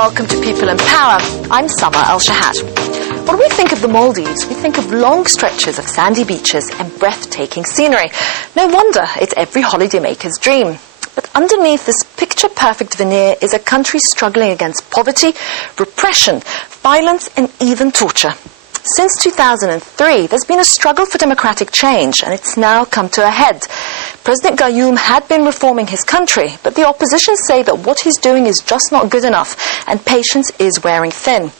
welcome to People in Power. I'm Sama Al-Shahad. When we think of the Maldives, we think of long stretches of sandy beaches and breathtaking scenery. No wonder it's every holidaymaker's dream. But underneath this picture-perfect veneer is a country struggling against poverty, repression, violence and even torture. Since 2003, there's been a struggle for democratic change, and it's now come to a head. President Gayoom had been reforming his country, but the opposition say that what he's doing is just not good enough, and patience is wearing thin.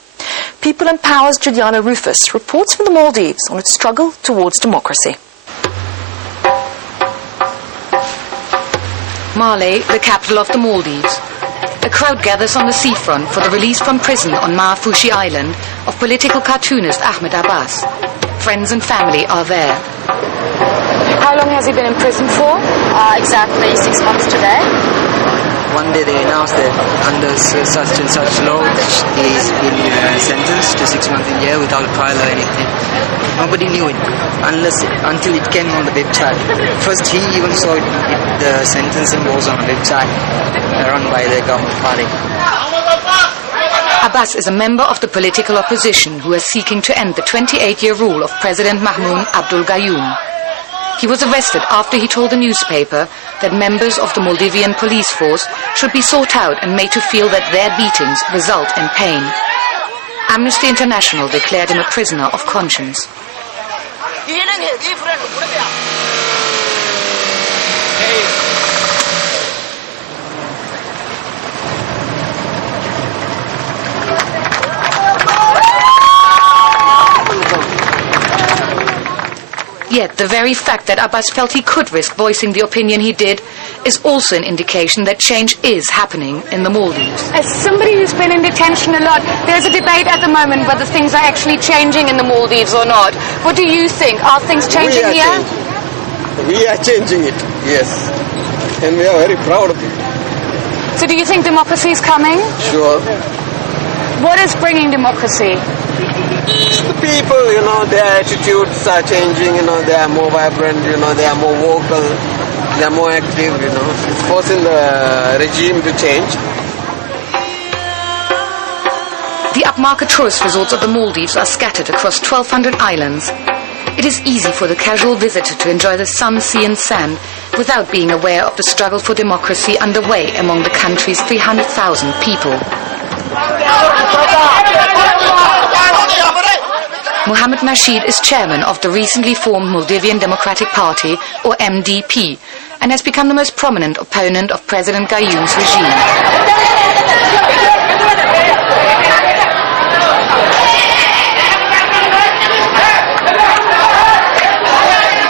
People in Power's Juliana Rufus reports from the Maldives on its struggle towards democracy. Malé, the capital of the Maldives. A crowd gathers on the seafront for the release from prison on Maafushi Island of political cartoonist Ahmed Abbas. Friends and family are there. How long has he been in prison for? Exactly 6 months today. One day they announced that under such and such law he's been sentenced to 6 months in jail without trial or anything. Nobody knew it until it came on the website. First he even saw it, the sentencing was on a website run by the government party. Abbas is a member of the political opposition who is seeking to end the 28-year rule of President Mahmoud Abdul Gayoom. He was arrested after he told a newspaper that members of the Maldivian police force should be sought out and made to feel that their beatings result in pain. Amnesty International declared him a prisoner of conscience. Yet the very fact that Abbas felt he could risk voicing the opinion he did is also an indication that change is happening in the Maldives. As somebody who's been in detention a lot, there's a debate at the moment whether things are actually changing in the Maldives or not. What do you think? Are things changing here? We are changing it, yes. And we are very proud of it. So do you think democracy is coming? Sure. What is bringing democracy? It's the people, their attitudes are changing, they are more vibrant, they are more vocal, they are more active, It's forcing the regime to change. The upmarket tourist resorts of the Maldives are scattered across 1,200 islands. It is easy for the casual visitor to enjoy the sun, sea and sand without being aware of the struggle for democracy underway among the country's 300,000 people. Mohamed Nasheed is chairman of the recently formed Maldivian Democratic Party, or MDP, and has become the most prominent opponent of President Gayoom's regime.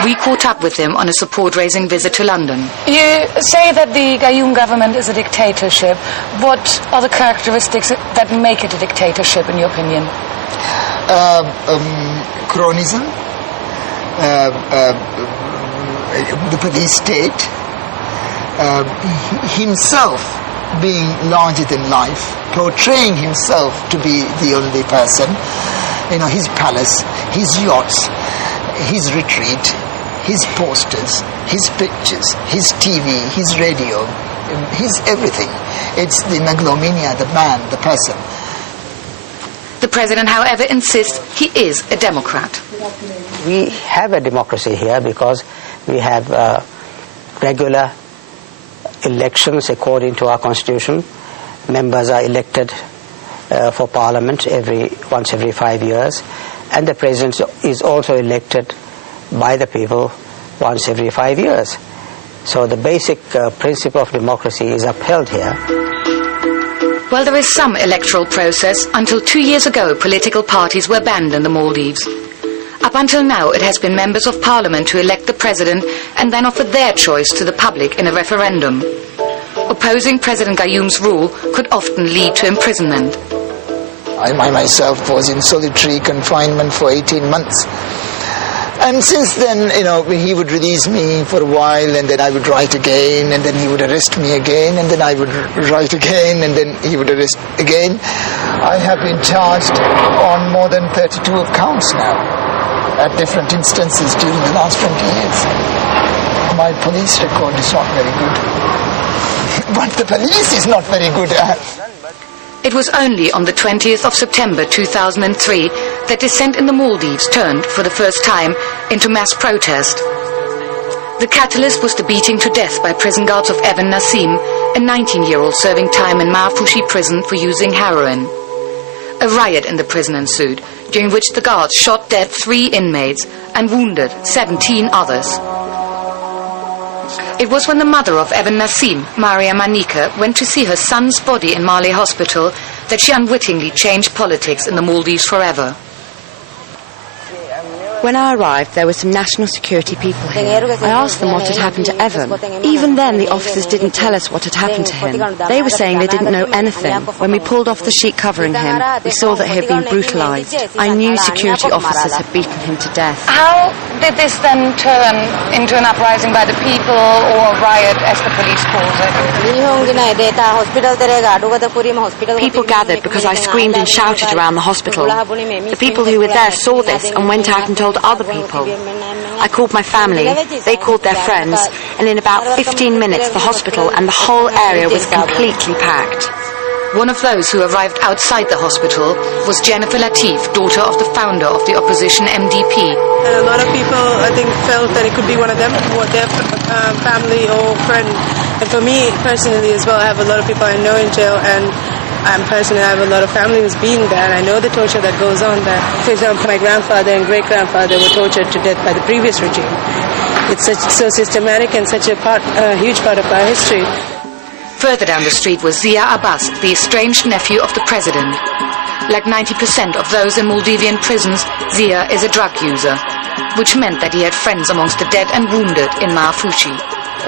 We caught up with him on a support-raising visit to London. You say that the Gayoom government is a dictatorship. What are the characteristics that make it a dictatorship, in your opinion? Cronyism, the police state, himself being larger than life, portraying himself to be the only person, his palace, his yachts, his retreat, his posters, his pictures, his TV, his radio, his everything. It's the megalomania, the man, the person. The president, however, insists he is a Democrat. We have a democracy here because we have regular elections according to our constitution. Members are elected for parliament once every 5 years, and the president is also elected by the people once every 5 years. So the basic principle of democracy is upheld here. While there is some electoral process, until 2 years ago political parties were banned in the Maldives. Up until now it has been members of parliament who elect the president and then offer their choice to the public in a referendum. Opposing President Gayoom's rule could often lead to imprisonment. I myself was in solitary confinement for 18 months. And since then, he would release me for a while, and then I would write again, and then he would arrest me again, and then I would write again, and then he would arrest again. I have been charged on more than 32 counts now, at different instances during the last 20 years. My police record is not very good. But the police is not very good at. It was only on the 20th of September 2003 that dissent in the Maldives turned, for the first time, into mass protest. The catalyst was the beating to death by prison guards of Evan Nassim, a 19-year-old serving time in Maafushi prison for using heroin. A riot in the prison ensued, during which the guards shot dead 3 inmates and wounded 17 others. It was when the mother of Evan Nassim, Maria Manika, went to see her son's body in Mali Hospital that she unwittingly changed politics in the Maldives forever. When I arrived, there were some national security people here. I asked them what had happened to Evan. Even then, the officers didn't tell us what had happened to him. They were saying they didn't know anything. When we pulled off the sheet covering him, we saw that he had been brutalized. I knew security officers had beaten him to death. How did this then turn into an uprising by the people, or a riot, as the police calls it? People gathered because I screamed and shouted around the hospital. The people who were there saw this and went out and told other people. I called my family, they called their friends, and in about 15 minutes the hospital and the whole area was completely packed. One of those who arrived outside the hospital was Jennifer Latif, daughter of the founder of the opposition MDP. And a lot of people, I think, felt that it could be one of them, or their family or friend. And for me personally as well, I have a lot of people I know in jail, and personally, I have a lot of family who's been there, and I know the torture that goes on there. For example, my grandfather and great-grandfather were tortured to death by the previous regime. It's so systematic and such a huge part of our history. Further down the street was Zia Abbas, the estranged nephew of the president. Like 90% of those in Maldivian prisons, Zia is a drug user, which meant that he had friends amongst the dead and wounded in Maafushi.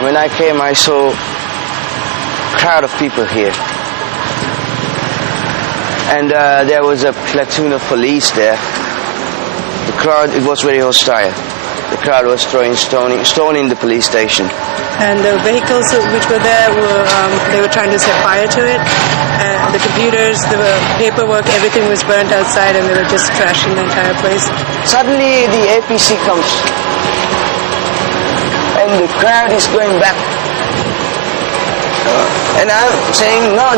When I came, I saw a crowd of people here. And there was a platoon of police there. The crowd, it was very hostile. The crowd was throwing stone in the police station. And the vehicles which were there, they were trying to set fire to it. And the computers, the paperwork, everything was burnt outside, and they were just trashing the entire place. Suddenly the APC comes. And the crowd is going back. And I'm saying, no,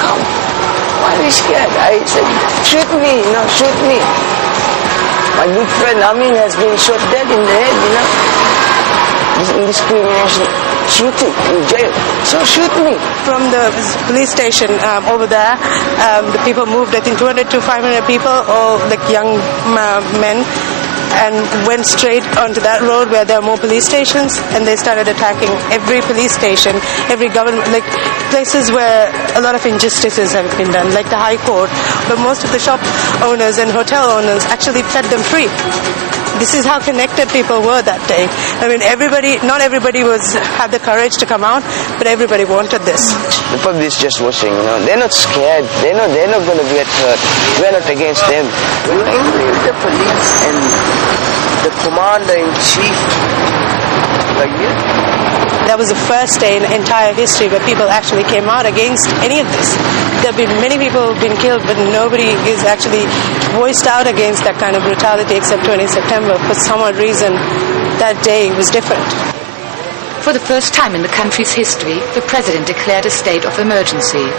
come. Why are you scared? I said, shoot me, shoot me. My good friend Amin has been shot dead in the head, This indiscrimination. Shoot him in jail. So shoot me. From the police station over there, the people moved, I think 200 to 500 people, all like young men, and went straight onto that road where there are more police stations, and they started attacking every police station, every government, like places where a lot of injustices have been done, like the High Court. But most of the shop owners and hotel owners actually set them free. This is how connected people were that day. I mean, not everybody had the courage to come out, but everybody wanted this. The public is just watching, They're not scared. They're not going to get hurt. We're not against them. We're angry with the police and the commander-in-chief. Like this. That was the first day in entire history where people actually came out against any of this. There have been many people who've been killed, but nobody is actually voiced out against that kind of brutality except 20 September. For some odd reason, that day was different. For the first time in the country's history, the president declared a state of emergency.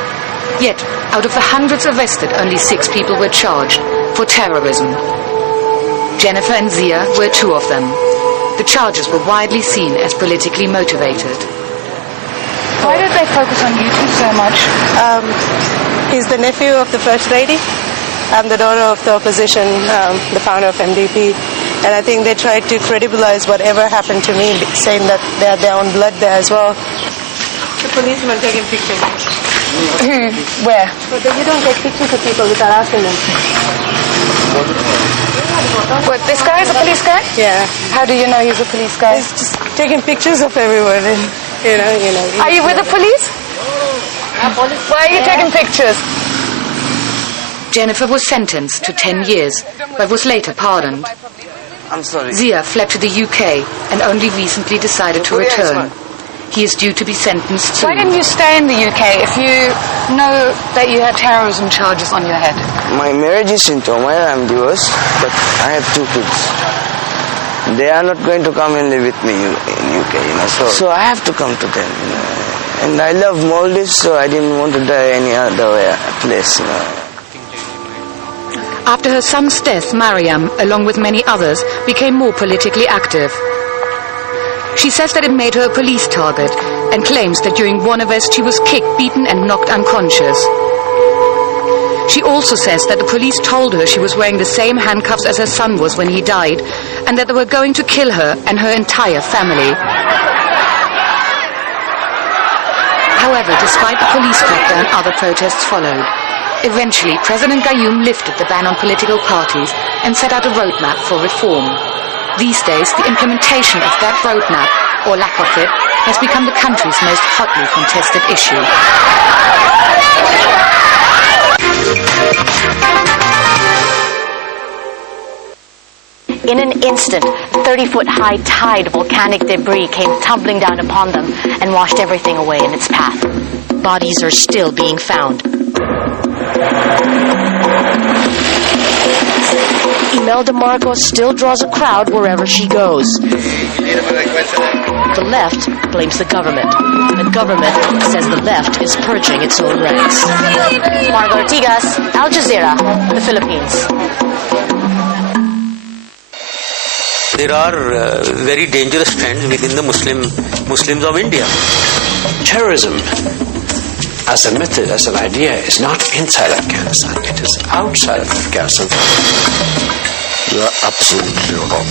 Yet, out of the hundreds arrested, only 6 people were charged for terrorism. Jennifer and Zia were 2 of them. The charges were widely seen as politically motivated. Why did they focus on you two so much? He's the nephew of the First Lady. I'm the daughter of the opposition, the founder of MDP. And I think they tried to credibilize whatever happened to me, saying that they had their own blood there as well. The policeman taking pictures. Who? Where? But you don't take pictures of people without asking them. What, this guy is a police guy? Yeah. How do you know he's a police guy? He's just taking pictures of everyone, and, Are you with the police? Why are you taking pictures? Jennifer was sentenced to 10 years, but was later pardoned. I'm sorry. Zia fled to the UK and only recently decided to return. He is due to be sentenced soon. Why didn't you stay in the UK if you know that you had terrorism charges on your head? My marriage is in turmoil. I'm divorced, but I have 2 kids. They are not going to come and live with me in UK, So I have to come to them. And I love Maldives, so I didn't want to die any other place. After her son's death, Mariam, along with many others, became more politically active. She says that it made her a police target and claims that during one arrest she was kicked, beaten and knocked unconscious. She also says that the police told her she was wearing the same handcuffs as her son was when he died and that they were going to kill her and her entire family. However, despite the police crackdown, other protests followed. Eventually, President Gayoom lifted the ban on political parties and set out a roadmap for reform. These days, the implementation of that roadmap, or lack of it, has become the country's most hotly contested issue. In an instant, 30-foot-high tide of volcanic debris came tumbling down upon them and washed everything away in its path. Bodies are still being found. Imelda Marcos still draws a crowd wherever she goes. The left blames the government. The government says the left is purging its own ranks. Margot Ortigas, Al Jazeera, the Philippines. There are very dangerous trends within the Muslims of India. Terrorism as a method, as an idea, is not inside Afghanistan, it is outside of Afghanistan. You are absolutely wrong.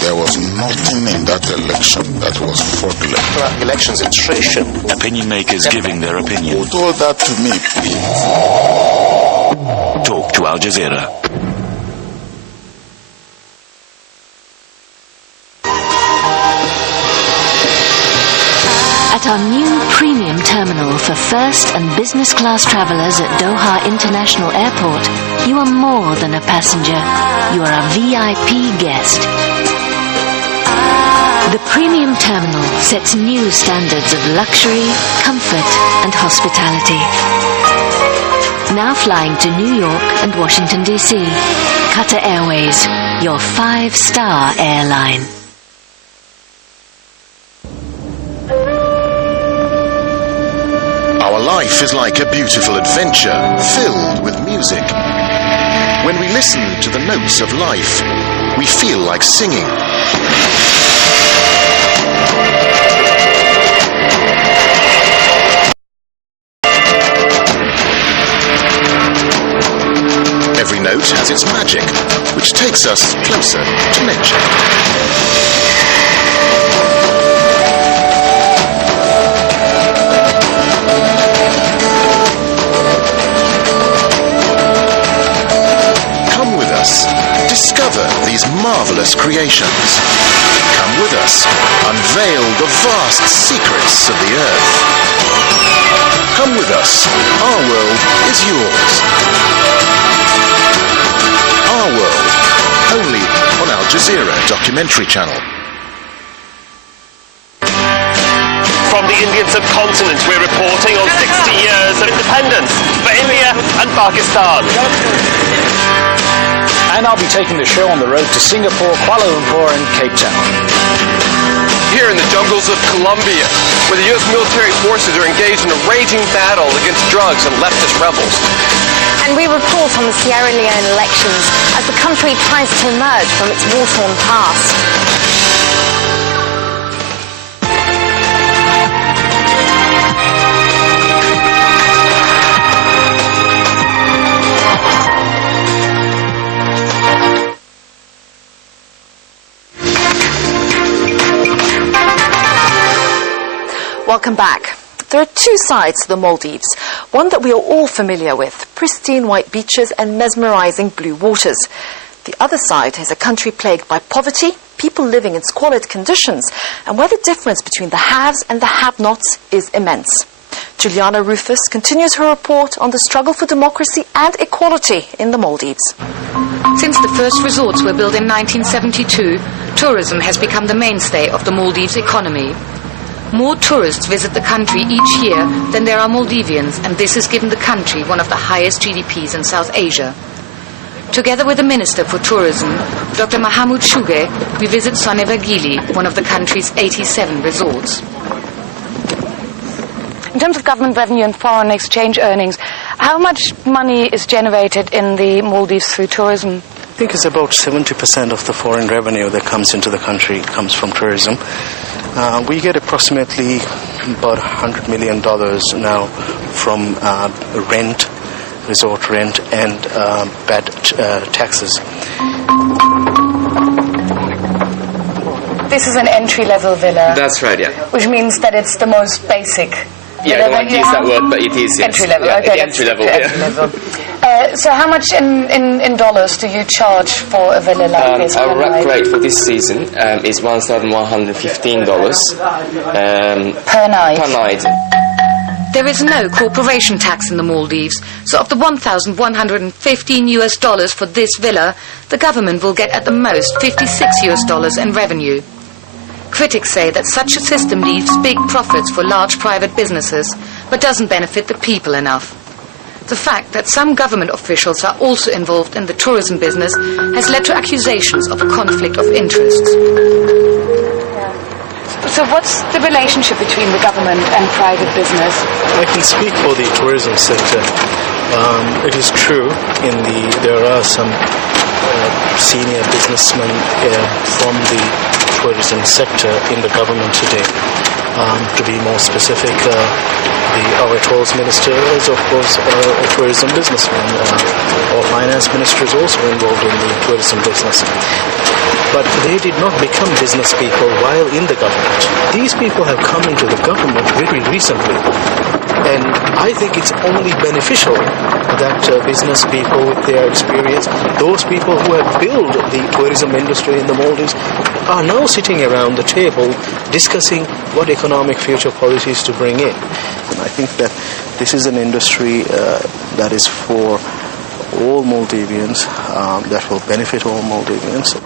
There was nothing in that election that was fraudulent. Elections in tradition. Opinion makers giving their opinion. You told that to me, please. Talk to Al Jazeera. At our new premium terminal for first and business class travelers at Doha International Airport, you are more than a passenger. You are a VIP guest. The premium terminal sets new standards of luxury, comfort, and hospitality. Now flying to New York and Washington, D.C. Qatar Airways, your 5-star airline. Our life is like a beautiful adventure filled with music. When we listen to the notes of life, we feel like singing. Every note has its magic, which takes us closer to nature. Discover these marvelous creations. Come with us, unveil the vast secrets of the earth. Come with us, our world is yours. Our World, only on Al Jazeera documentary channel. From the Indian subcontinent, we're reporting on 60 years of independence for India and Pakistan. And I'll be taking the show on the road to Singapore, Kuala Lumpur and Cape Town. Here in the jungles of Colombia, where the U.S. military forces are engaged in a raging battle against drugs and leftist rebels. And we report on the Sierra Leone elections as the country tries to emerge from its war-torn past. Welcome back. There are two sides to the Maldives. One that we are all familiar with, pristine white beaches and mesmerizing blue waters. The other side is a country plagued by poverty, people living in squalid conditions, and where the difference between the haves and the have-nots is immense. Juliana Rufus continues her report on the struggle for democracy and equality in the Maldives. Since the first resorts were built in 1972, tourism has become the mainstay of the Maldives economy. More tourists visit the country each year than there are Maldivians, and this has given the country one of the highest GDPs in South Asia. Together with the Minister for Tourism, Dr. Mahamud Shuge, we visit Sonevagili, one of the country's 87 resorts. In terms of government revenue and foreign exchange earnings, how much money is generated in the Maldives through tourism? I think it's about 70% of the foreign revenue that comes into the country comes from tourism. We get approximately about $100 million now from rent, resort rent, and bad taxes. This is an entry-level villa. That's right, yeah. Which means that it's the most basic. Yeah, I don't want to use that word, but it is, yes. Entry-level, yeah, okay. Entry-level, yeah. Entry-level. So how much in dollars do you charge for a villa like this? Our rack rate for this season is $1,115 per night. Per night. There is no corporation tax in the Maldives, so of the $1,115 for this villa, the government will get at the most $56 in revenue. Critics say that such a system leaves big profits for large private businesses, but doesn't benefit the people enough. The fact that some government officials are also involved in the tourism business has led to accusations of a conflict of interests. So what's the relationship between the government and private business? I can speak for the tourism sector. It is true, there are some senior businessmen from the tourism sector in the government today. To be more specific, our tours minister is, of course, a tourism businessman. Our finance minister is also involved in the tourism business. But they did not become business people while in the government. These people have come into the government very recently. And I think it's only beneficial that business people with their experience, those people who have built the tourism industry in the Maldives, are now sitting around the table discussing what economic future policies to bring in. And I think that this is an industry that is for all Maldivians, that will benefit all Maldivians.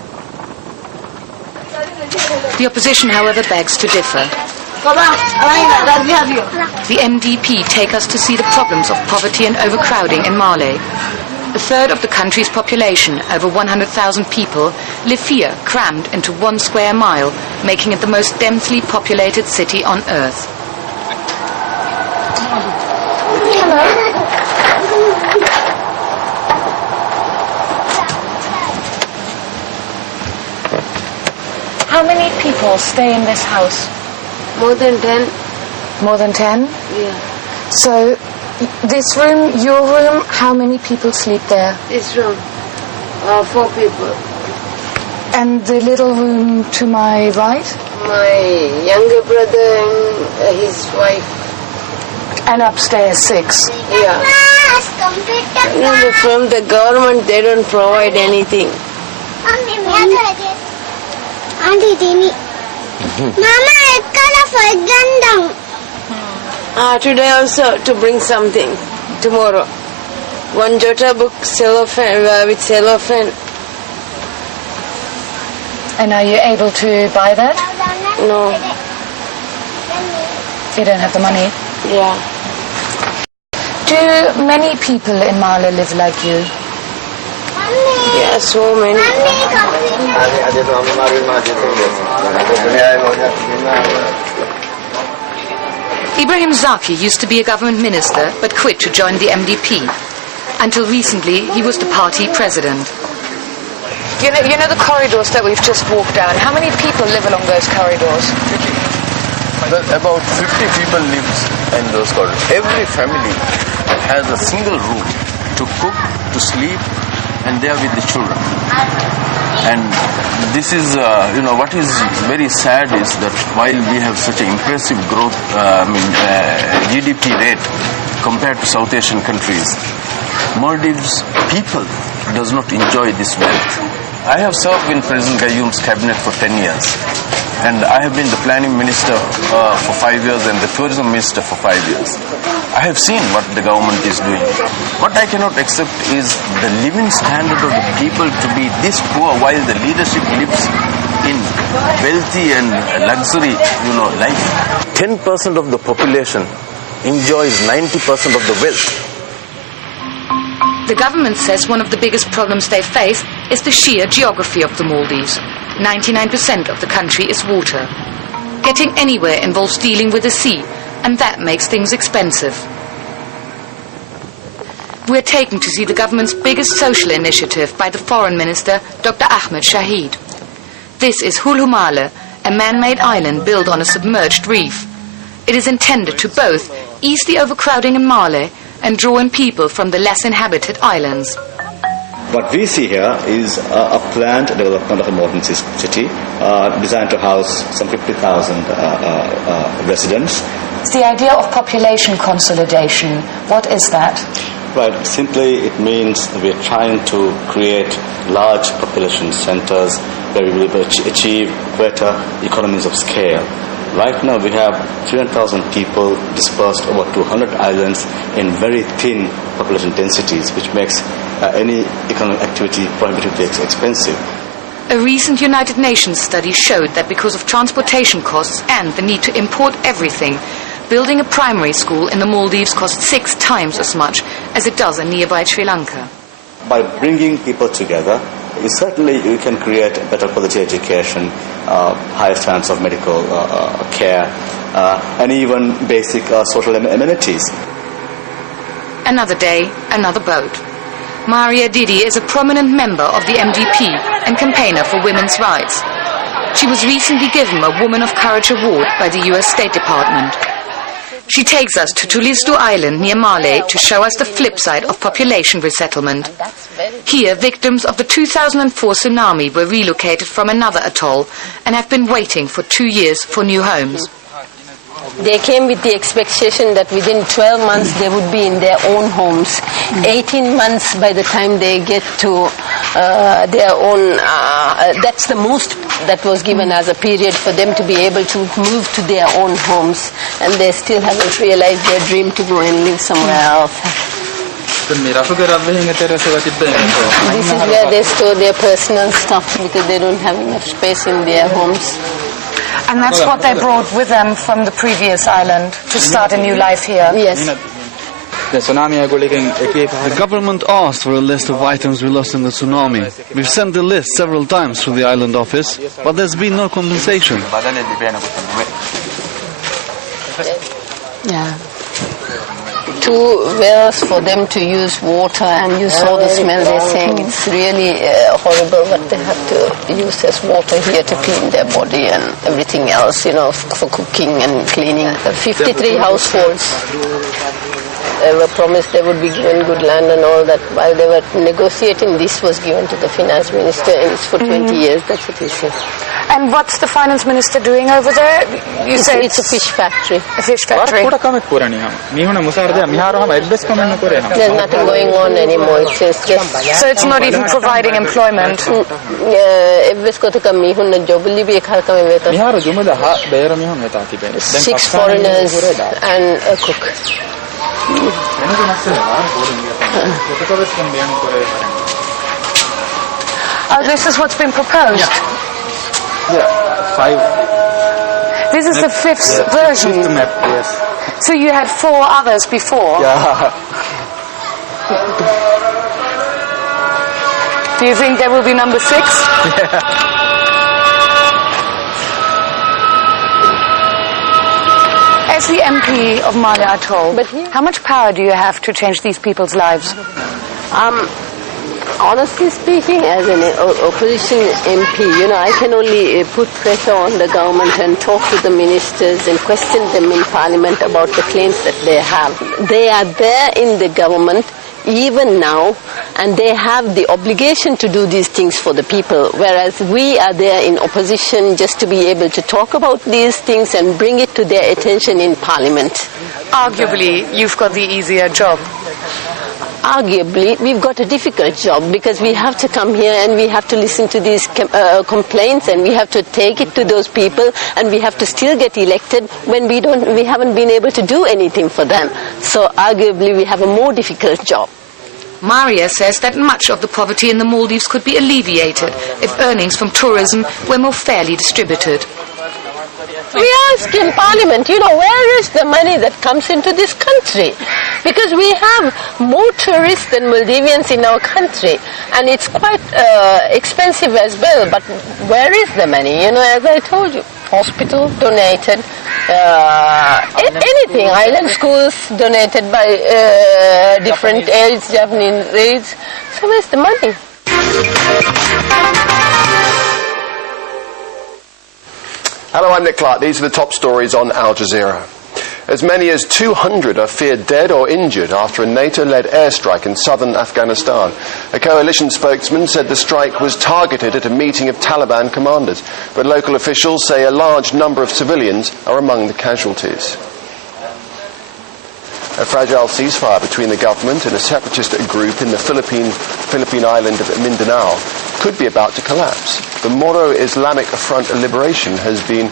The opposition, however, begs to differ. The MDP take us to see the problems of poverty and overcrowding in Male. A third of the country's population, over 100,000 people, live here, crammed into 1 square mile, making it the most densely populated city on earth. How many people stay in this house? More than 10. More than 10? Yeah. So, this room, your room, how many people sleep there? This room, 4 people. And the little room to my right? My younger brother and his wife. And upstairs 6? Yeah. No, from the government, they don't provide anything. Today also to bring something. Tomorrow. 1 jota book cellophane, with cellophane. And are you able to buy that? No. You don't have the money? Yeah. Do many people in Male live like you? Yeah, so many. Ibrahim Zaki used to be a government minister, but quit to join the MDP. Until recently, he was the party president. You know the corridors that we've just walked down? How many people live along those corridors? About 50 people live in those corridors. Every family has a single room to cook, to sleep, and they are with the children. And this is, what is very sad is that while we have such an impressive growth, GDP rate compared to South Asian countries, Maldives people does not enjoy this wealth. I have served in President Gayoom's cabinet for 10 years. And I have been the planning minister for 5 years and the tourism minister for 5 years. I have seen what the government is doing. What I cannot accept is the living standard of the people to be this poor while the leadership lives in wealthy and luxury, life. 10% of the population enjoys 90% of the wealth. The government says one of the biggest problems they face is the sheer geography of the Maldives. 99% of the country is water. Getting anywhere involves dealing with the sea, and that makes things expensive. We're taken to see the government's biggest social initiative by the Foreign Minister, Dr. Ahmed Shahid. This is Hulhumale, a man-made island built on a submerged reef. It is intended to both ease the overcrowding in Male and draw in people from the less inhabited islands. What we see here is a planned development of a modern city designed to house some 50,000 residents. It's the idea of population consolidation. What is that? Right, simply it means we're trying to create large population centers where we will achieve greater economies of scale. Right now we have 300,000 people dispersed over 200 islands in very thin population densities, which makes any economic activity prohibitively expensive. A recent United Nations study showed that because of transportation costs and the need to import everything, building a primary school in the Maldives costs 6 times as much as it does in nearby Sri Lanka. By bringing people together, certainly you can create better quality education, higher standards of medical care, and even basic social amenities. Another day, another boat. Maria Didi is a prominent member of the MDP and campaigner for women's rights. She was recently given a Woman of Courage Award by the US State Department. She takes us to Tulisdu Island near Male to show us the flip side of population resettlement. Here, victims of the 2004 tsunami were relocated from another atoll and have been waiting for 2 years for new homes. They came with the expectation that within 12 months they would be in their own homes. 18 months by the time they get to their own, that's the most that was given as a period for them to be able to move to their own homes. And they still haven't realized their dream to go and live somewhere else. This is where they store their personal stuff because they don't have enough space in their homes. And that's what they brought with them from the previous island to start a new life here? Yes. The government asked for a list of items we lost in the tsunami. We've sent the list several times through the island office, but there's been no compensation. Yeah. 2 wells for them to use water, and you saw the smell. They're saying it's really horrible that they have to use as water here to clean their body and everything else, for cooking and cleaning. 53 households. They were promised they would be given good land and all that. While they were negotiating, this was given to the finance minister, and it's for 20 years. That's what he said. And what's the finance minister doing over there? You say it's a fish factory. A fish factory. There's nothing going on anymore. It's just so it's not even providing employment. 6 foreigners and a cook. Oh, this is what's been proposed? Yeah, 5. This is the 5th version? 5th map, yes. So you had 4 others before? Yeah. Do you think there will be number 6? Yeah. As the MP of Male Atoll, how much power do you have to change these people's lives? Honestly speaking, as an opposition MP, I can only put pressure on the government and talk to the ministers and question them in Parliament about the claims that they have. They are there in the government even now, and they have the obligation to do these things for the people, whereas we are there in opposition just to be able to talk about these things and bring it to their attention in Parliament. Arguably, you've got the easier job. Arguably, we've got a difficult job because we have to come here and we have to listen to these complaints, and we have to take it to those people, and we have to still get elected when we haven't been able to do anything for them. So arguably, we have a more difficult job. Maria says that much of the poverty in the Maldives could be alleviated if earnings from tourism were more fairly distributed. We ask in Parliament, where is the money that comes into this country? Because we have more tourists than Maldivians in our country, and it's quite expensive as well, but where is the money? As I told you, hospital donated, Anything, island schools donated by different aids, Japanese aids. So where's the money? Hello, I'm Nick Clark. These are the top stories on Al Jazeera. As many as 200 are feared dead or injured after a NATO-led airstrike in southern Afghanistan. A coalition spokesman said the strike was targeted at a meeting of Taliban commanders, but local officials say a large number of civilians are among the casualties. A fragile ceasefire between the government and a separatist group in the Philippine island of Mindanao could be about to collapse. The Moro Islamic Front of Liberation has been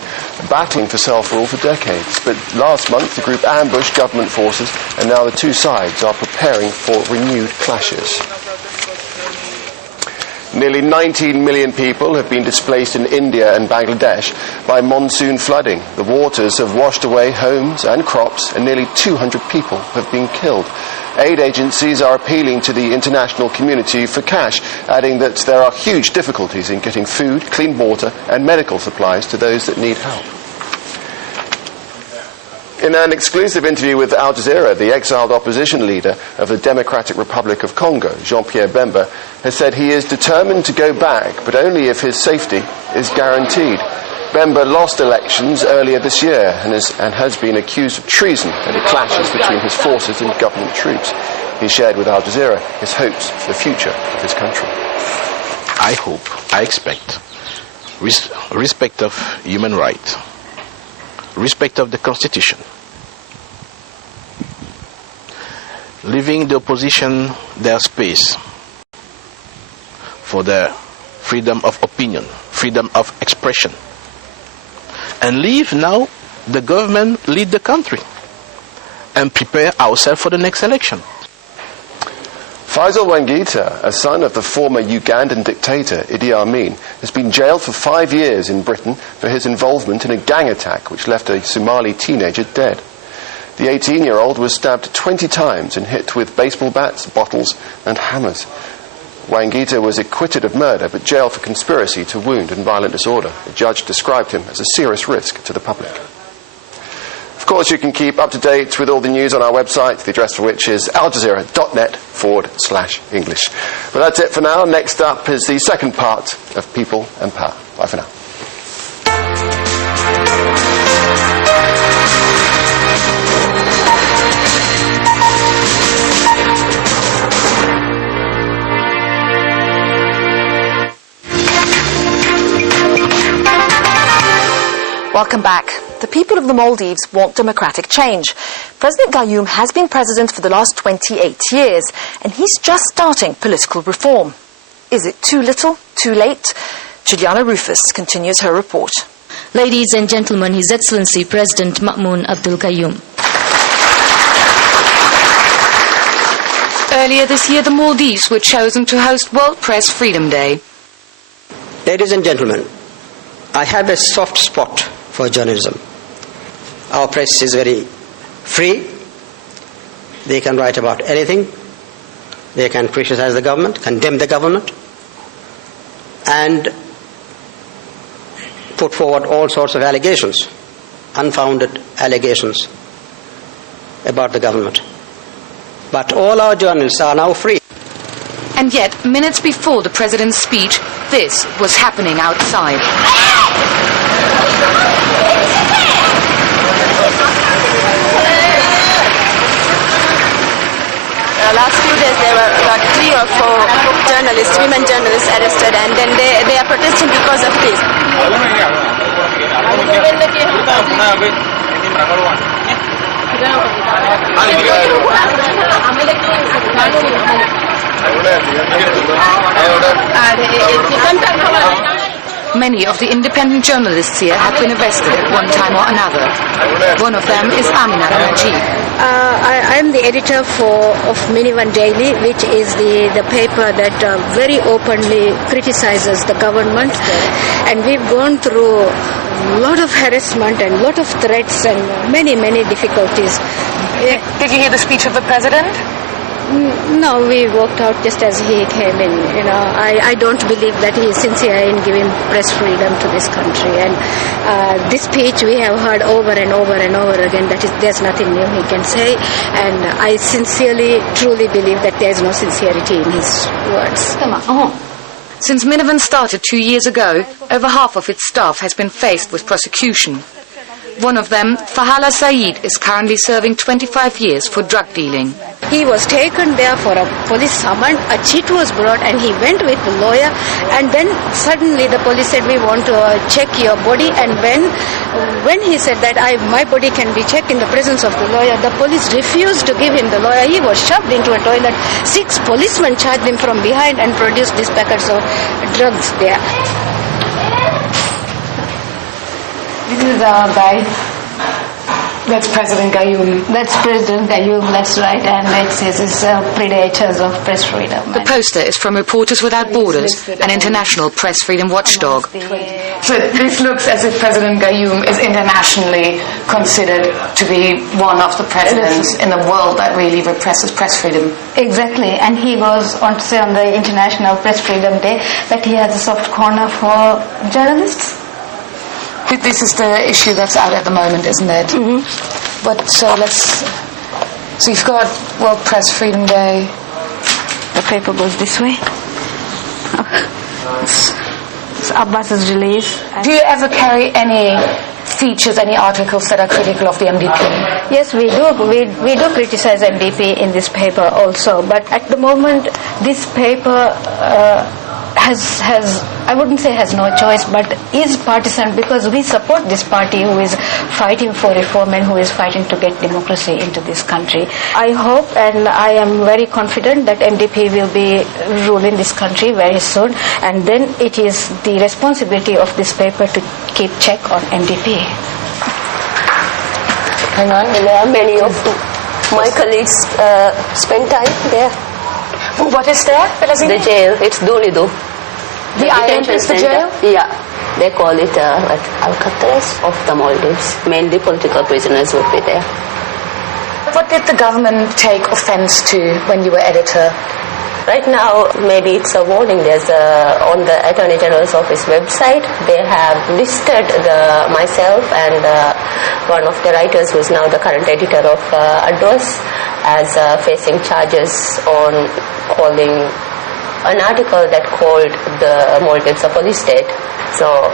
battling for self-rule for decades, but last month the group ambushed government forces, and now the two sides are preparing for renewed clashes. Nearly 19 million people have been displaced in India and Bangladesh by monsoon flooding. The waters have washed away homes and crops, and nearly 200 people have been killed. Aid agencies are appealing to the international community for cash, adding that there are huge difficulties in getting food, clean water and medical supplies to those that need help. In an exclusive interview with Al Jazeera, the exiled opposition leader of the Democratic Republic of Congo, Jean-Pierre Bemba, has said he is determined to go back, but only if his safety is guaranteed. Bemba lost elections earlier this year and has been accused of treason over clashes between his forces and government troops. He shared with Al Jazeera his hopes for the future of his country. I expect respect of human rights, respect of the Constitution, leaving the opposition their space for their freedom of opinion, freedom of expression, and leave now the government lead the country and prepare ourselves for the next election. Faisal Wangita, a son of the former Ugandan dictator Idi Amin, has been jailed for 5 years in Britain for his involvement in a gang attack which left a Somali teenager dead. The 18-year-old was stabbed 20 times and hit with baseball bats, bottles and hammers. Wangita was acquitted of murder but jailed for conspiracy to wound and violent disorder. The judge described him as a serious risk to the public. Of course, you can keep up to date with all the news on our website, the address for which is aljazeera.net/English. But that's it for now. Next up is the second part of People and Power. Bye for now. Welcome back. The people of the Maldives want democratic change. President Gayoom has been president for the last 28 years, and he's just starting political reform. Is it too little, too late? Juliana Rufus continues her report. Ladies and gentlemen, His Excellency President Mahmoud Abdul Gayoom. Earlier this year, the Maldives were chosen to host World Press Freedom Day. Ladies and gentlemen, I have a soft spot for journalism. Our press is very free. They can write about anything. They can criticize the government, condemn the government, and put forward all sorts of allegations, unfounded allegations about the government. But all our journalists are now free. And yet, minutes before the president's speech, this was happening outside. Last few days there were about 3 or 4 journalists, women journalists arrested, and then they are protesting because of this. Many of the independent journalists here have been arrested at one time or another. One of them is Amina Najib. I am the editor of Minivan Daily, which is the paper that very openly criticizes the government. And we've gone through a lot of harassment and a lot of threats and many, many difficulties. Did you hear the speech of the president? No, we walked out just as he came in. I don't believe that he is sincere in giving press freedom to this country. And this speech we have heard over and over and over again, there's nothing new he can say. And I sincerely, truly believe that there's no sincerity in his words. Since Minivan started 2 years ago, over half of its staff has been faced with prosecution. One of them, Fahala Saeed, is currently serving 25 years for drug dealing. He was taken there for a police summon. A chit was brought and he went with the lawyer, and then suddenly the police said, we want to check your body. And when he said that my body can be checked in the presence of the lawyer, the police refused to give him the lawyer. He was shoved into a toilet. 6 policemen charged him from behind and produced these packets of drugs there. This is our guide. That's President Gayoom. That's President Gayoom, that's right, and it says it's predators of press freedom. The poster is from Reporters Without Borders, an international press freedom watchdog. So this looks as if President Gayoom is internationally considered to be one of the presidents in the world that really represses press freedom. Exactly, and he goes on to say on the International Press Freedom Day that he has a soft corner for journalists. This is the issue that's out at the moment, isn't it? Mm-hmm. But so you've got World Press Freedom Day. The paper goes this way. It's Abbas's release. Do you ever carry any features, any articles that are critical of the MDP? Yes, we do. We do criticize MDP in this paper also. But at the moment, this paper has I wouldn't say has no choice, but is partisan, because we support this party who is fighting for reform and who is fighting to get democracy into this country. I hope and I am very confident that MDP will be ruling this country very soon, and then it is the responsibility of this paper to keep check on MDP. Hang on. Many of my colleagues spend time there. What is there? The jail. It's Doolido. The island is the jail? Yeah. They call it Alcatraz of the Maldives. Mainly political prisoners would be there. What did the government take offense to when you were editor? Right now, maybe it's a warning. There's on the Attorney General's office website, they have listed myself and one of the writers who is now the current editor of Adwas as facing charges on calling an article that called the Maldives a police state. So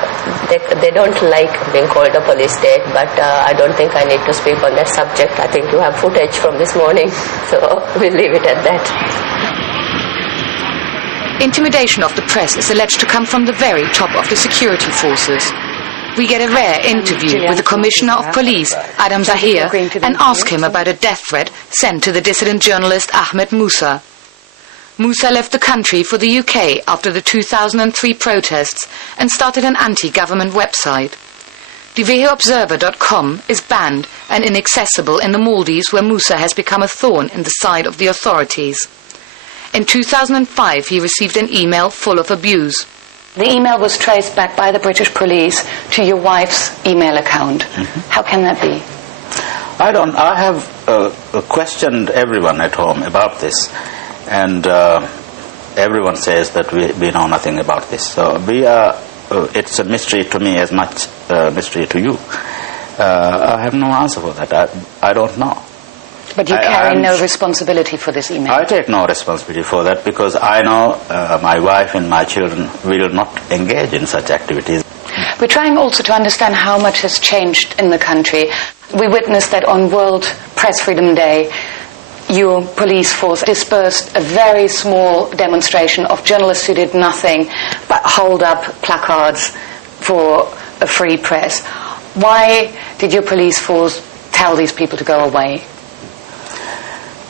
they don't like being called a police state, but I don't think I need to speak on that subject. I think you have footage from this morning, so we'll leave it at that. Intimidation of the press is alleged to come from the very top of the security forces. We get a rare interview with the Commissioner of Police, Adam Zahir, and ask him about a death threat sent to the dissident journalist Ahmed Musa. Musa left the country for the UK after the 2003 protests and started an anti-government website. DiveoObserver.com is banned and inaccessible in the Maldives, where Musa has become a thorn in the side of the authorities. In 2005, he received an email full of abuse. The email was traced back by the British police to your wife's email account. Mm-hmm. How can that be? I have questioned everyone at home about this, and everyone says that we know nothing about this. So it's a mystery to me as much mystery to you. I have no answer for that. I don't know. But you carry no responsibility for this email? I take no responsibility for that, because I know my wife and my children will not engage in such activities. We're trying also to understand how much has changed in the country. We witnessed that on World Press Freedom Day, your police force dispersed a very small demonstration of journalists who did nothing but hold up placards for a free press. Why did your police force tell these people to go away?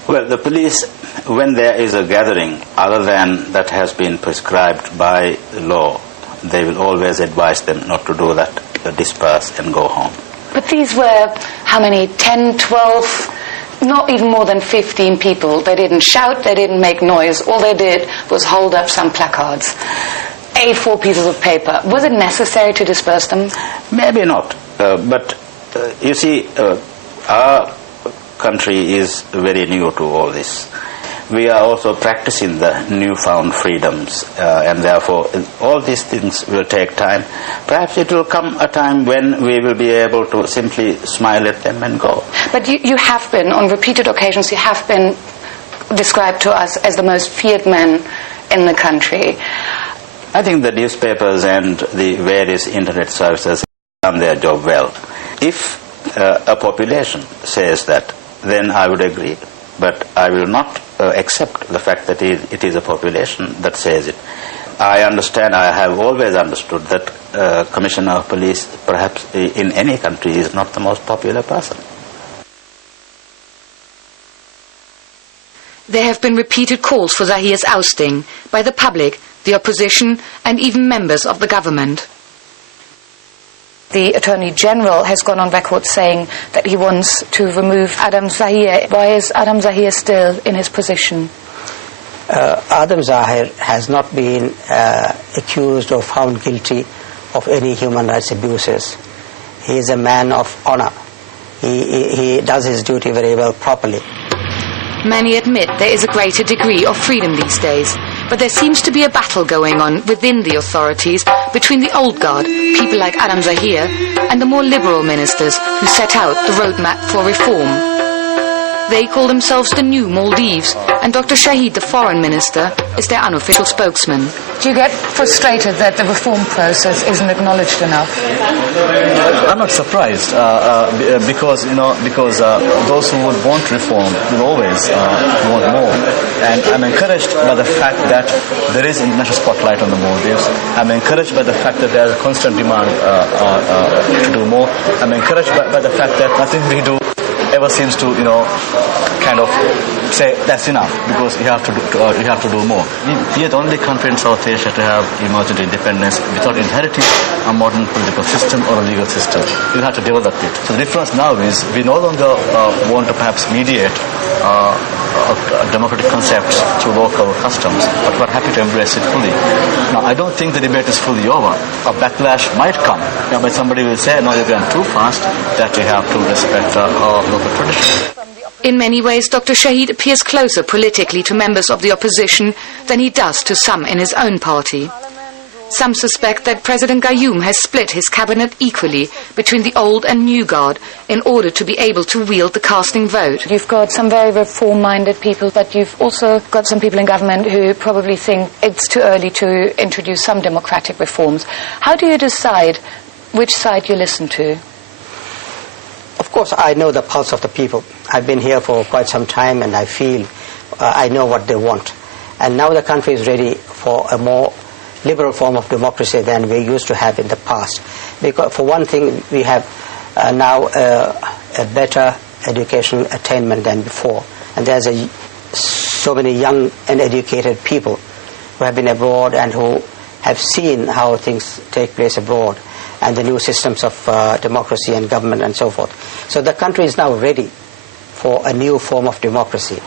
Well, the police, when there is a gathering other than that has been prescribed by law, they will always advise them not to do that, disperse and go home. But these were, how many, 10, 12, not even more than 15 people. They didn't shout, they didn't make noise. All they did was hold up some placards, A4 pieces of paper. Was it necessary to disperse them? Maybe not. But you see, our country is very new to all this. we are also practicing the newfound freedoms, and therefore all these things will take time. Perhaps it will come a time when we will be able to simply smile at them and go. But you have been, on repeated occasions, you have been described to us as the most feared man in the country. I think the newspapers and the various internet services have done their job well. If a population says that, then I would agree. But I will not accept the fact that it is a population that says it. I understand, I have always understood that Commissioner of Police, perhaps in any country, is not the most popular person. There have been repeated calls for Zahir's ousting by the public, the opposition, and even members of the government. The Attorney General has gone on record saying that he wants to remove Adam Zahir. Why is Adam Zahir still in his position? Adam Zahir has not been accused or found guilty of any human rights abuses. He is a man of honor. He does his duty very well, properly. Many admit there is a greater degree of freedom these days, but there seems to be a battle going on within the authorities between the old guard, people like Adam Zahir, and the more liberal ministers who set out the roadmap for reform. They call themselves the new Maldives, and Dr. Shahid, the foreign minister, is their unofficial spokesman. Do you get frustrated that the reform process isn't acknowledged enough? I'm not surprised because those who would want reform will always want more. And I'm encouraged by the fact that there is international spotlight on the Maldives. I'm encouraged by the fact that there's a constant demand to do more. I'm encouraged by the fact that nothing we do ever seems to, kind of say that's enough, because you have to do more. We are the only country in South Asia to have emergent independence without inheriting a modern political system or a legal system. You have to develop it. So the difference now is we no longer want to perhaps mediate democratic concepts through local customs, but we're happy to embrace it fully. Now, I don't think the debate is fully over. A backlash might come, but somebody will say, no, you're going too fast, that you have to respect our local tradition. In many ways, Dr. Shahid appears closer politically to members of the opposition than he does to some in his own party. Some suspect that President Gayoom has split his cabinet equally between the old and new guard in order to be able to wield the casting vote. You've got some very reform-minded people, but you've also got some people in government who probably think it's too early to introduce some democratic reforms. How do you decide which side you listen to? Of course, I know the pulse of the people. I've been here for quite some time, and I feel I know what they want. And now the country is ready for a more liberal form of democracy than we used to have in the past. Because for one thing, we have now a better educational attainment than before. And there's so many young and educated people who have been abroad and who have seen how things take place abroad, and the new systems of democracy and government and so forth. So the country is now ready for a new form of democracy.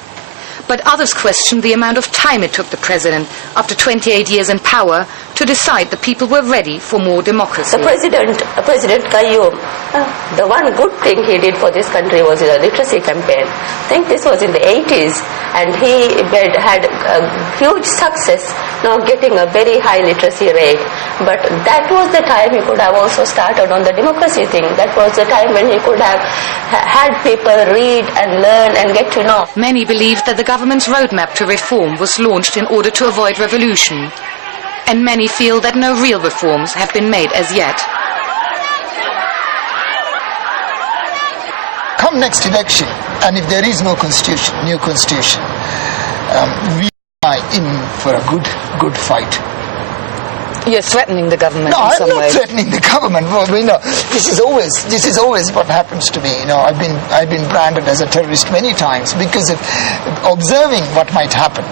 But others question the amount of time it took the president, after 28 years in power, to decide the people were ready for more democracy. The President Gayoom, the one good thing he did for this country was the literacy campaign. I think this was in the 80s, and he had a huge success, now getting a very high literacy rate. But that was the time he could have also started on the democracy thing. That was the time when he could have had people read and learn and get to know. Many believe that the government's roadmap to reform was launched in order to avoid revolution. And many feel that no real reforms have been made as yet. Come next election, and if there is no constitution, new constitution, we are in for a good fight. You're threatening the government in some way. No, I'm not threatening the government. Well, this is always what happens to me. I've been branded as a terrorist many times because of observing what might happen.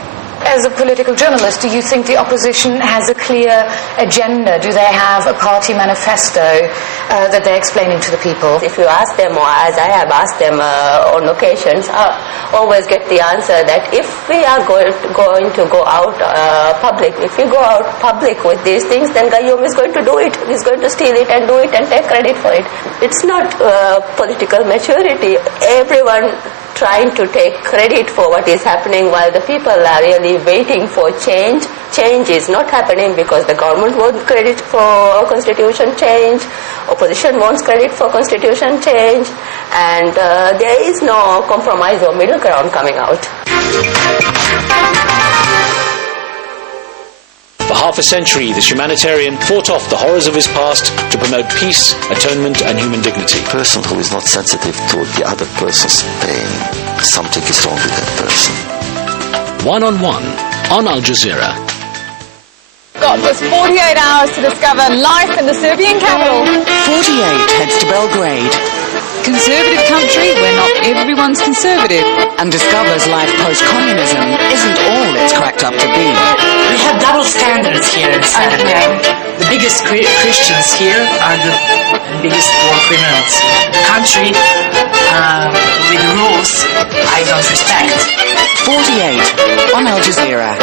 As a political journalist, do you think the opposition has a clear agenda? Do they have a party manifesto that they're explaining to the people? If you ask them, or as I have asked them on occasions, I always get the answer that if we are going to go out public, if we go out public with these things, then Gayoom is going to do it. He's going to steal it and do it and take credit for it. It's not political maturity. Everyone trying to take credit for what is happening while the people are really waiting for change. Change is not happening because the government wants credit for constitution change, opposition wants credit for constitution change, and there is no compromise or middle ground coming out. For half a century, this humanitarian fought off the horrors of his past to promote peace, atonement and human dignity. A person who is not sensitive to the other person's pain, something is wrong with that person. One-on-one on Al Jazeera. Got just 48 hours to discover life in the Serbian capital. 48 heads to Belgrade. Conservative country where not everyone's conservative. And discovers life post-communism isn't all it's cracked up to be. We have double standards here in Serbia. The biggest Christians here are the biggest war criminals. The country with rules I don't respect. 48 on Al Jazeera.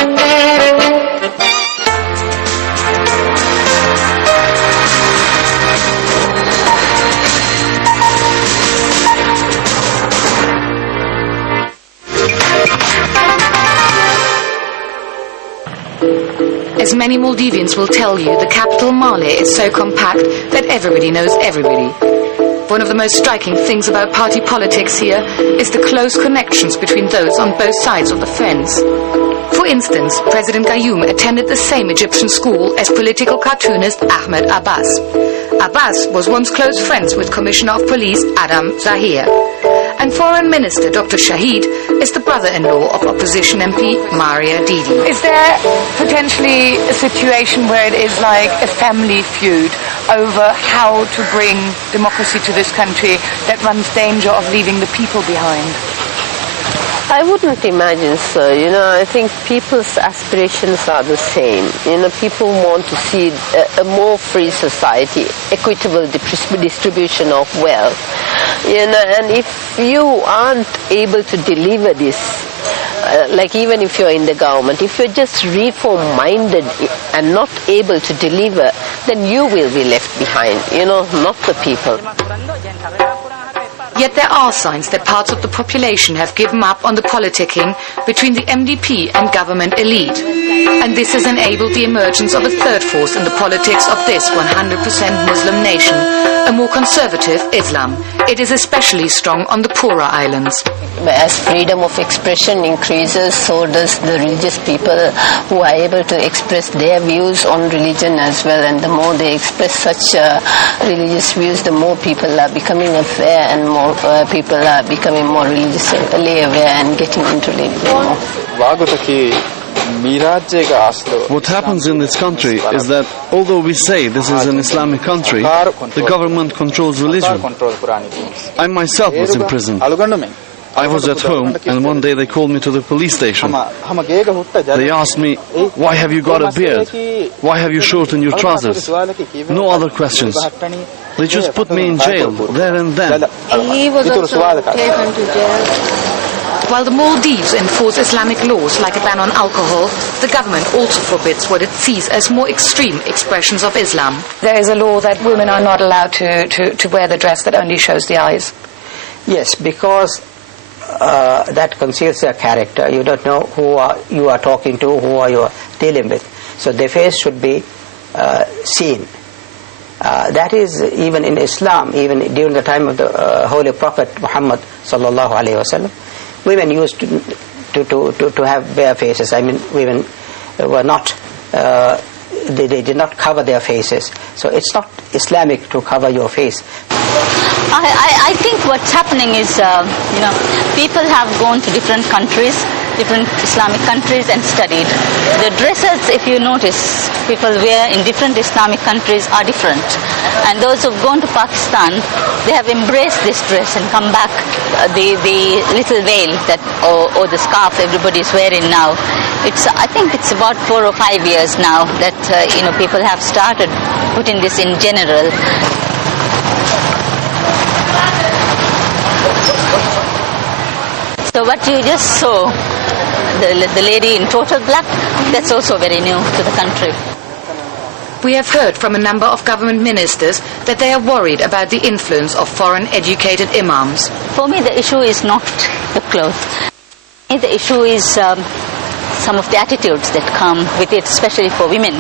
As many Maldivians will tell you, the capital Male is so compact that everybody knows everybody. One of the most striking things about party politics here is the close connections between those on both sides of the fence. For instance, President Gayoom attended the same Egyptian school as political cartoonist Ahmed Abbas. Abbas was once close friends with Commissioner of Police Adam Zahir. And Foreign Minister Dr. Shahid is the brother-in-law of opposition MP Maria Didi. Is there potentially a situation where it is like a family feud over how to bring democracy to this country that runs danger of leaving the people behind? I wouldn't imagine so. I think people's aspirations are the same. People want to see a more free society, equitable distribution of wealth. And if you aren't able to deliver this, like even if you're in the government, if you're just reform-minded and not able to deliver, then you will be left behind, not the people. Yet there are signs that parts of the population have given up on the politicking between the MDP and government elite. And this has enabled the emergence of a third force in the politics of this 100% Muslim nation, a more conservative Islam. It is especially strong on the poorer islands. As freedom of expression increases, so does the religious people who are able to express their views on religion as well. And the more they express such religious views, the more people are becoming aware and more people are becoming more religiously aware and getting into religion more. What happens in this country is that although we say this is an Islamic country, the government controls religion. I myself was imprisoned. I was at home and one day they called me to the police station. They asked me, why have you got a beard? Why have you shortened your trousers? No other questions. They just put me in jail there and then. He was also taken to jail. While the Maldives enforce Islamic laws like a ban on alcohol, the government also forbids what it sees as more extreme expressions of Islam. There is a law that women are not allowed to wear the dress that only shows the eyes. Yes, because that conceals their character. You don't know who you are talking to, who you are dealing with. So their face should be seen. That is even in Islam, even during the time of the Holy Prophet Muhammad sallallahu alaihi wasallam, women used to have bare faces. I mean, women were not, they did not cover their faces. So it's not Islamic to cover your face. I think what's happening is, people have gone to different countries, different Islamic countries and studied. The dresses, if you notice, people wear in different Islamic countries are different. And those who've gone to Pakistan, they have embraced this dress and come back, the little veil that, or the scarf everybody's wearing now. I think it's about 4 or 5 years now that, people have started putting this in general. So what you just saw, the lady in total black, that's also very new to the country. We have heard from a number of government ministers that they are worried about the influence of foreign-educated imams. For me, the issue is not the clothes. The issue is some of the attitudes that come with it, especially for women.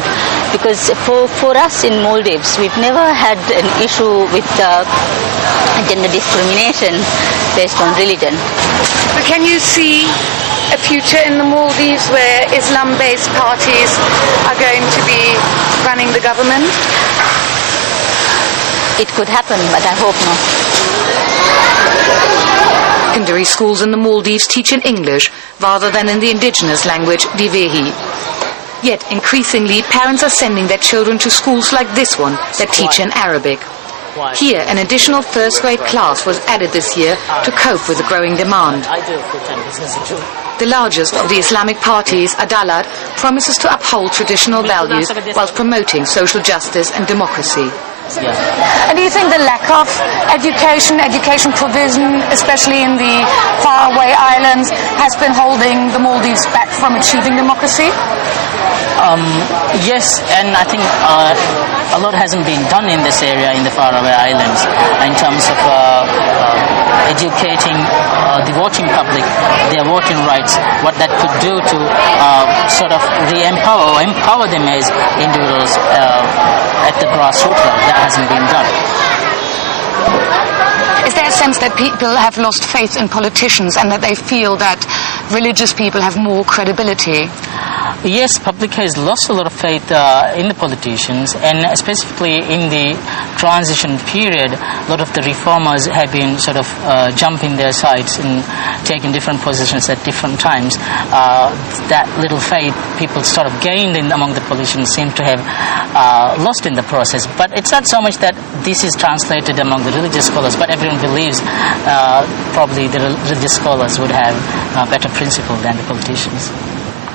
Because for us in Maldives, we've never had an issue with gender discrimination based on religion. But can you see a future in the Maldives where Islam-based parties are going to be running the government? It could happen, but I hope not. Secondary schools in the Maldives teach in English rather than in the indigenous language, Divehi. Yet, increasingly, parents are sending their children to schools like this one that teach in Arabic. Here, an additional first-grade class was added this year to cope with the growing demand. The largest of the Islamic parties, Adalat, promises to uphold traditional values whilst promoting social justice and democracy. And do you think the lack of education provision, especially in the faraway islands, has been holding the Maldives back from achieving democracy? Yes, and I think a lot hasn't been done in this area, in the faraway islands, in terms of educating the voting public, their voting rights, what that could do to sort of empower them as individuals at the grassroots level. That hasn't been done. Is there a sense that people have lost faith in politicians and that they feel that religious people have more credibility? Yes, public has lost a lot of faith in the politicians, and specifically in the transition period, a lot of the reformers have been sort of jumping their sides and taking different positions at different times. That little faith people sort of gained among the politicians seem to have lost in the process. But it's not so much that this is translated among the religious scholars, but everyone believes probably the religious scholars would have better principle than the politicians.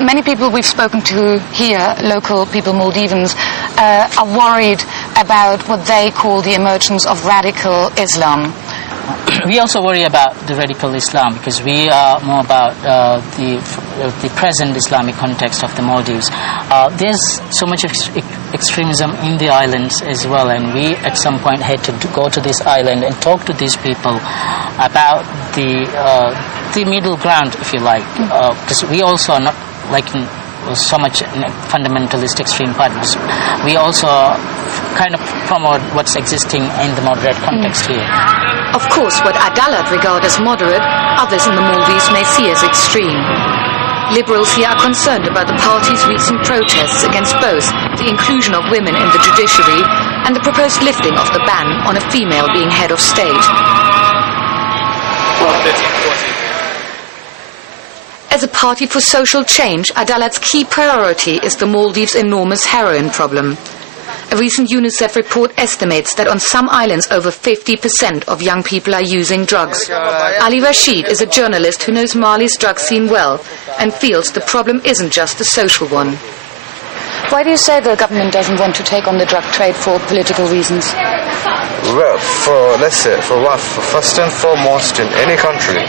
Many people we've spoken to here, local people, Maldivans, are worried about what they call the emergence of radical Islam. We also worry about the radical Islam because we are more about the present Islamic context of the Maldives. There's so much extremism in the islands as well, and we at some point had to go to this island and talk to these people about the middle ground, if you like, because we also are not like in so much fundamentalist extreme parties. We also kind of promote what's existing in the moderate context here. Of course, what Adalat regard as moderate, others in the Maldives may see as extreme. Liberals here are concerned about the party's recent protests against both the inclusion of women in the judiciary and the proposed lifting of the ban on a female being head of state. As a party for social change, Adalat's key priority is the Maldives' enormous heroin problem. A recent UNICEF report estimates that on some islands over 50% of young people are using drugs. Ali Rashid is a journalist who knows Mali's drug scene well and feels the problem isn't just a social one. Why do you say the government doesn't want to take on the drug trade for political reasons? Well, first and foremost in any country,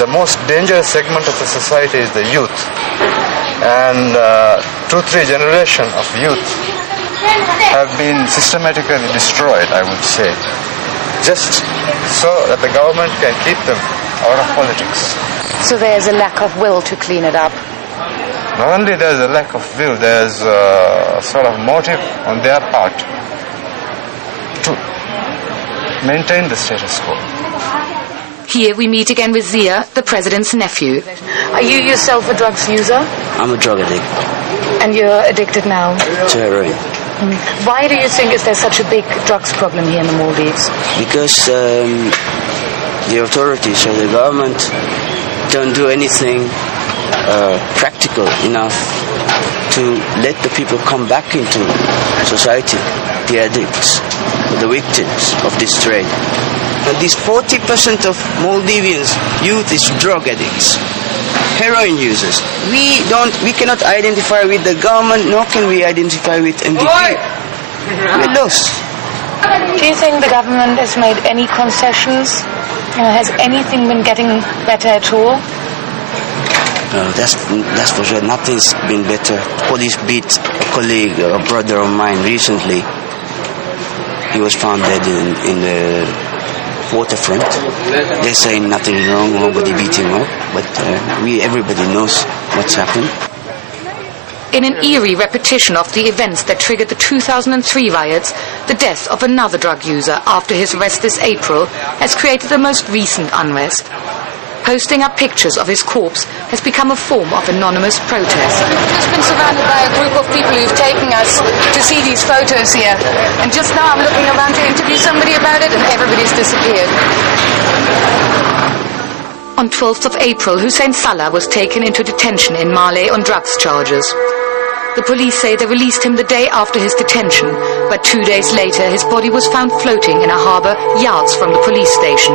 the most dangerous segment of the society is the youth. And 2-3 generations of youth have been systematically destroyed, I would say, just so that the government can keep them out of politics. So there's a lack of will to clean it up? Not only there's a lack of will, there's a sort of motive on their part to maintain the status quo. Here we meet again with Zia, the president's nephew. Are you yourself a drugs user? I'm a drug addict. And you're addicted now? To heroin. Why do you think is there such a big drugs problem here in the Maldives? Because the authorities or the government don't do anything practical enough to let the people come back into society, the addicts, the victims of this trade. And this 40% of Maldivians youth is drug addicts, heroin users. We cannot identify with the government, nor can we identify with MDP. We're lost. Do you think the government has made any concessions? Has anything been getting better at all? That's for sure. Nothing's been better. Police beat a colleague, a brother of mine recently. He was found dead in the waterfront. They're saying nothing wrong, nobody beat him up, but everybody knows what's happened. In an eerie repetition of the events that triggered the 2003 riots, the death of another drug user after his arrest this April has created the most recent unrest. Posting up pictures of his corpse has become a form of anonymous protest. We've just been surrounded by a group of people who've taken us to see these photos here. And just now I'm looking around to interview somebody about it and everybody's disappeared. On 12th of April, Hussein Salah was taken into detention in Male on drugs charges. The police say they released him the day after his detention, but 2 days later his body was found floating in a harbour yards from the police station.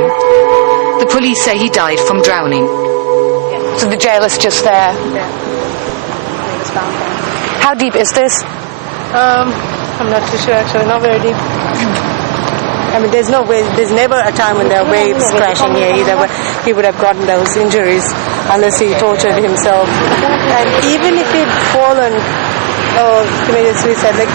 The police say he died from drowning. So the jail is just there? Yeah. How deep is this? I'm not too sure actually, not very deep. I mean, there's never a time when there are waves crashing here either where he would have gotten those injuries unless he tortured himself. And even if he'd fallen or committed suicide, like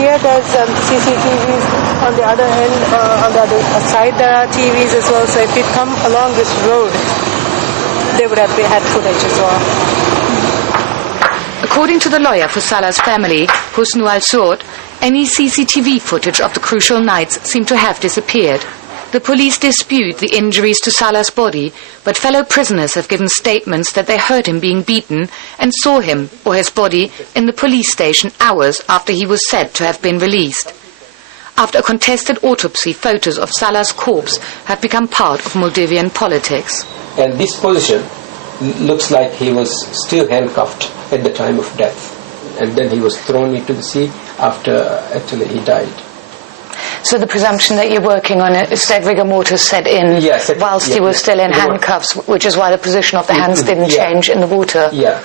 here there's CCTVs on the other end, on the other side there are TVs as well, so if he'd come along this road, they would have had footage as well. According to the lawyer for Salah's family, Husnu al-Soud, any CCTV footage of the crucial nights seem to have disappeared. The police dispute the injuries to Salah's body, but fellow prisoners have given statements that they heard him being beaten and saw him, or his body, in the police station hours after he was said to have been released. After a contested autopsy, photos of Salah's corpse have become part of Maldivian politics. And this position looks like he was still handcuffed at the time of death. And then he was thrown into the sea after actually he died. So the presumption that you're working on is that rigor mortis set in whilst he was still in handcuffs, which is why the position of the hands didn't change in the water? Yeah.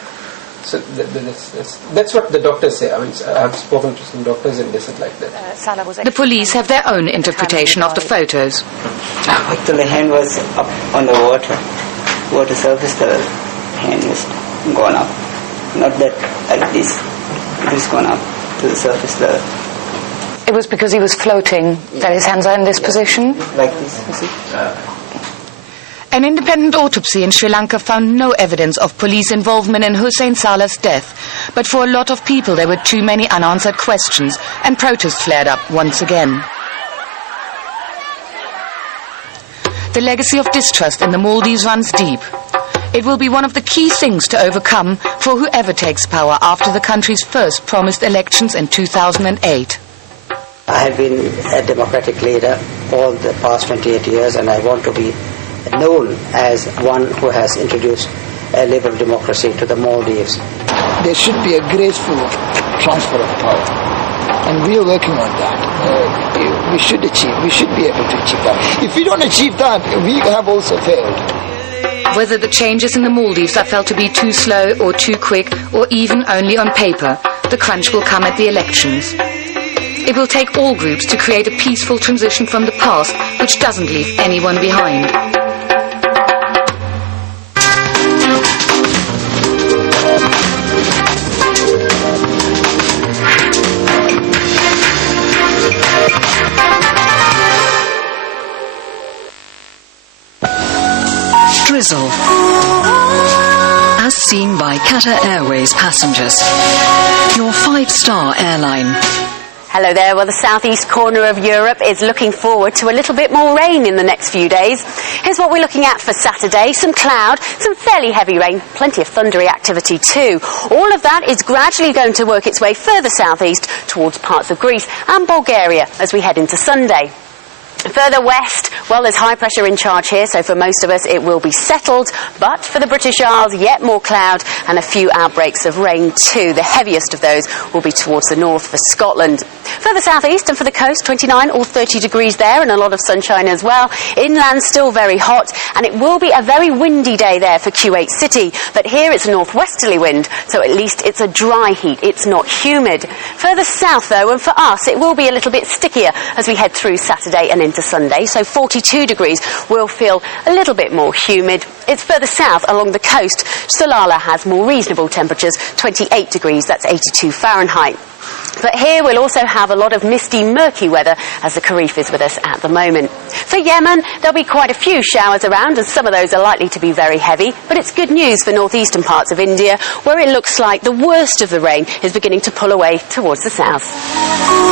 So that's what the doctors say. I mean, I've spoken to some doctors and they said like that. The police have their own interpretation of the photos. Actually, the hand was up on the water surface, the hand was gone up. Not that like this. It was gone up to the surface level. It was because he was floating that his hands are in this position? Like this, you see? An independent autopsy in Sri Lanka found no evidence of police involvement in Hussein Salah's death, but for a lot of people there were too many unanswered questions and protests flared up once again. The legacy of distrust in the Maldives runs deep. It will be one of the key things to overcome for whoever takes power after the country's first promised elections in 2008. I have been a democratic leader all the past 28 years, and I want to be known as one who has introduced a liberal democracy to the Maldives. There should be a graceful transfer of power, and we are working on that. We should be able to achieve that. If we don't achieve that, we have also failed. Whether the changes in the Maldives are felt to be too slow or too quick, or even only on paper, the crunch will come at the elections. It will take all groups to create a peaceful transition from the past, which doesn't leave anyone behind. Drizzle, as seen by Qatar Airways passengers, your 5-star airline. Hello there. Well, the southeast corner of Europe is looking forward to a little bit more rain in the next few days. Here's what we're looking at for Saturday. Some cloud, some fairly heavy rain, plenty of thundery activity too. All of that is gradually going to work its way further southeast towards parts of Greece and Bulgaria as we head into Sunday. Further west, well, there's high pressure in charge here, so for most of us it will be settled, but for the British Isles, yet more cloud and a few outbreaks of rain too. The heaviest of those will be towards the north for Scotland. Further southeast and for the coast, 29 or 30 degrees there and a lot of sunshine as well. Inland still very hot, and it will be a very windy day there for Kuwait City, but here it's a northwesterly wind, so at least it's a dry heat, it's not humid. Further south though, and for us it will be a little bit stickier as we head through Saturday and into Sunday, so 40 42 degrees. We'll feel a little bit more humid. It's further south along the coast. Salalah has more reasonable temperatures, 28 degrees, that's 82 Fahrenheit. But here we'll also have a lot of misty, murky weather as the Kharif is with us at the moment. For Yemen, there'll be quite a few showers around, and some of those are likely to be very heavy. But it's good news for northeastern parts of India, where it looks like the worst of the rain is beginning to pull away towards the south.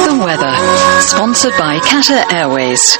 The weather, sponsored by Qatar Airways.